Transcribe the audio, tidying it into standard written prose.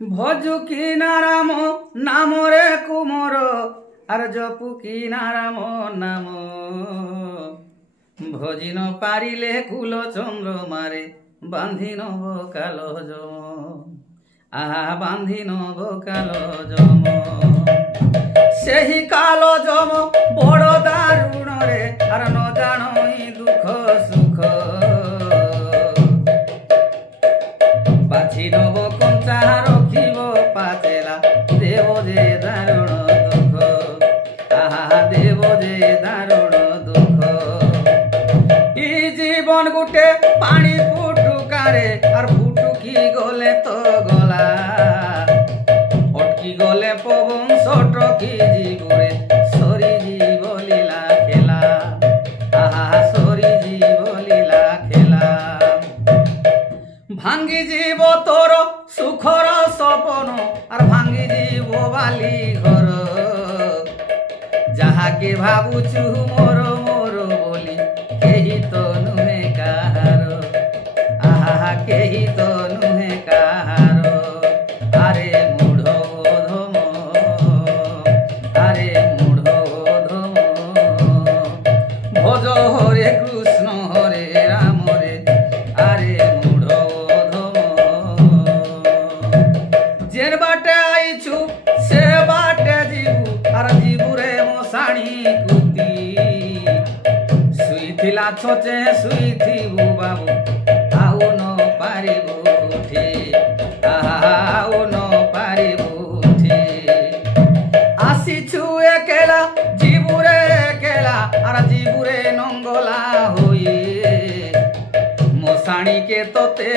ভজু কি নারাম নাম রে কুমর আর জপু কি নারাম নাম ভজিন পারিলে কুল চন্দ্র মারে বান্ধি নব কালো জম আহা বান্ধি নব কালো জম সেই কালো জম বড় দারুণ রে আর ন জানই দুঃখ সুখ বাছি নব কঞ্চা রখিব পাচেলা দেব যে দারুণ দুঃখ আহা দেব যে দারুণ দুঃখ ই জীবন গুটে পানি ফুটুকারে আর ফুটুকি গলে তো গলা অটকি গলে পবন সটকি জীবরে সরি জীব লীলা খেলা আহা সরি জীব লীলা খেলা ভাঙ্গি জীব তোর সুখর সপন আর ভাঙ্গি জীব বালি ঘর যাহাকে ভাবুছু মোর মোর বলি কেহি তো নুহে কাহার আহা কেহি তো নুহে কাহার আরে মূঢ় অধম আরে মূঢ় অধম ভজ হরে কৃষ্ণ হরে রাম রে আরে মূঢ় অধম যে বাটে আইছু সে বাটে জীবু আর জীবুরে মশাণী কুতি শুইথিলা ছোচে শুইথিবু বাবু আউ ন পারিবু উঠি আউ ন পারিবু উঠি আসিছু একেলা জীবুরে একেলা আর জীবুরে নঙ্গলা হয়ে মশাণীকে তোতে